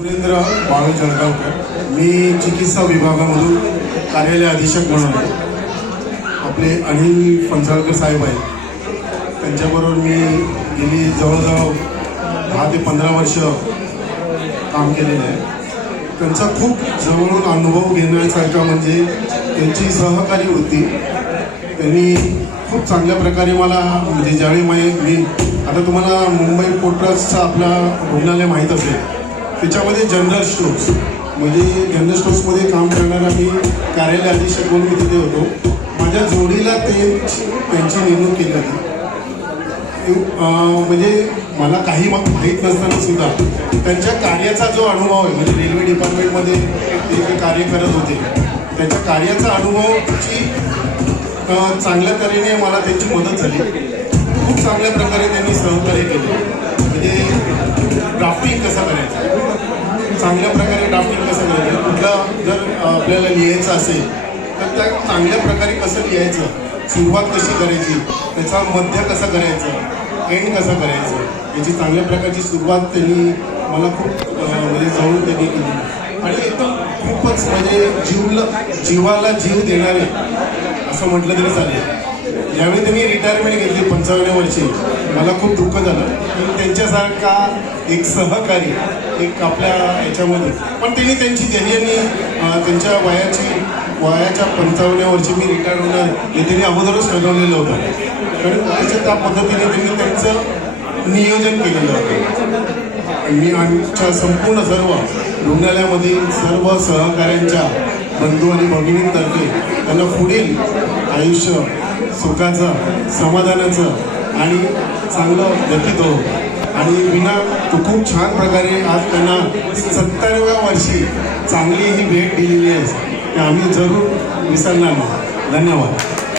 सुरेंद्र बाळू जळगावकर मी चिकित्सा विभागामधून कार्यालय अधीक्षक म्हणून आहे. आपले अनिल फणसाळकर साहेब आहेत. त्यांच्याबरोबर मी गेली जवळजवळ दहा ते पंधरा वर्ष काम केलेलं आहे. त्यांचा खूप जवळून अनुभव घेण्यासारखा म्हणजे त्यांची सहकारी वृत्ती. त्यांनी खूप चांगल्या प्रकारे मला म्हणजे ज्यावेळी मी मी आता तुम्हाला मुंबई पोर्ट आपला रुग्णालय माहीत असेल. त्याच्यामध्ये जनरल स्टोर्स म्हणजे जनरल स्टोर्समध्ये काम करणारा मी कार्यालय अधीक्षक म्हणून मी तिथे होतो. माझ्या जोडीला ते त्यांची नेमणूक केली होती. म्हणजे मला काही माहीत नसताना सुद्धा त्यांच्या कार्याचा जो अनुभव आहे म्हणजे रेल्वे डिपार्टमेंटमध्ये ते जे कार्य करत होते त्यांच्या कार्याचा अनुभवची चांगल्या तऱ्हेने मला त्यांची मदत झाली. खूप चांगल्या प्रकारे त्यांनी सहकार्य केले. म्हणजे ड्राफ्टिंग कसं करायचं? आपल्याला लिहायचं असेल तर त्या चांगल्या प्रकारे कसं लिहायचं? सुरुवात कशी करायची? त्याचा मध्य कसा करायचं? एंड कसा करायचं? याची चांगल्या प्रकारची सुरुवात त्यांनी मला खूप म्हणजे जाऊन त्यांनी केली. आणि एकदम खूपच म्हणजे जीवला जीवाला जीव देणारे असं म्हटलं तरी चालेल. ज्यावेळी त्यांनी रिटायरमेंट घेतली पंचावन्न वर्षी. मला खूप दुःख झालं. की त्यांच्यासारखा एक सहकारी एक आपल्या याच्यामध्ये. पण त्यांनी त्यांची ध्येयांनी त्यांच्या वयाची वयाच्या पंचावन्न वर्षी मी रिटायर होणार हे त्यांनी अगोदरच ठरवलेलं होतं. कारण त्याच्या त्या पद्धतीने त्यांनी त्यांचं नियोजन केलेलं होतं. मी आमच्या संपूर्ण सर्व रुग्णालयामधील सर्व सहकाऱ्यांच्या बंधू आणि भगिनींतर्फे त्यांना पुढील आयुष्य सुखाचं समाधानाचं आणि चांगलं व्यतीत हो आणि विना तो खूप छान प्रकारे आज त्यांना सत्तरव्या वर्षी चांगली ही भेट दिलेली आहे आम्ही जरूर विसरणार नाही. धन्यवाद.